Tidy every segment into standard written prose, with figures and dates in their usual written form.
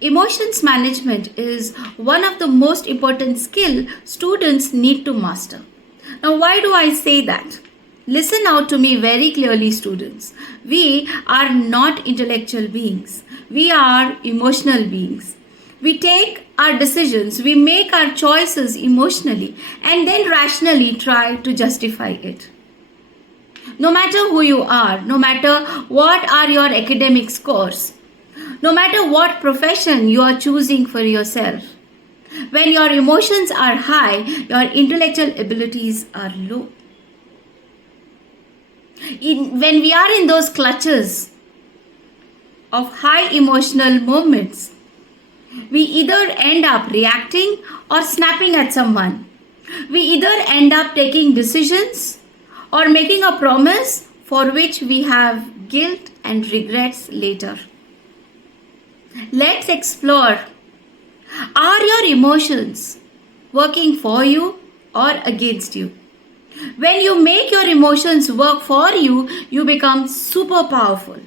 Emotions management is one of the most important skill students need to master. Now, why do I say that? Listen out to me very clearly, students. We are not intellectual beings. We are emotional beings. We take our decisions, we make our choices emotionally, and then rationally try to justify it. No matter who you are, no matter what are your academic scores, no matter what profession you are choosing for yourself, when your emotions are high, your intellectual abilities are low. When we are in those clutches of high emotional moments, we either end up reacting or snapping at someone. We either end up taking decisions or making a promise for which we have guilt and regrets later. Let's explore. Are your emotions working for you or against you? When you make your emotions work for you, you become super powerful.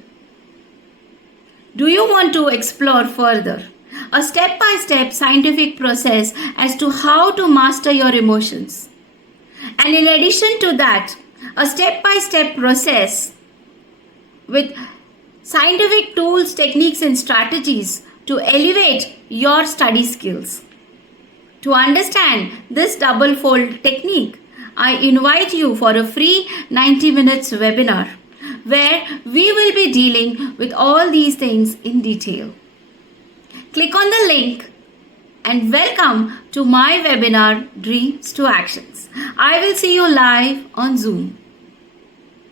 Do you want to explore further? A step-by-step scientific process as to how to master your emotions. And in addition to that, a step-by-step process with scientific tools, techniques, and strategies to elevate your study skills. To understand this double fold technique, I invite you for a free 90 minutes webinar where we will be dealing with all these things in detail. Click on the link and welcome to my webinar Dreams to Actions. I will see you live on Zoom.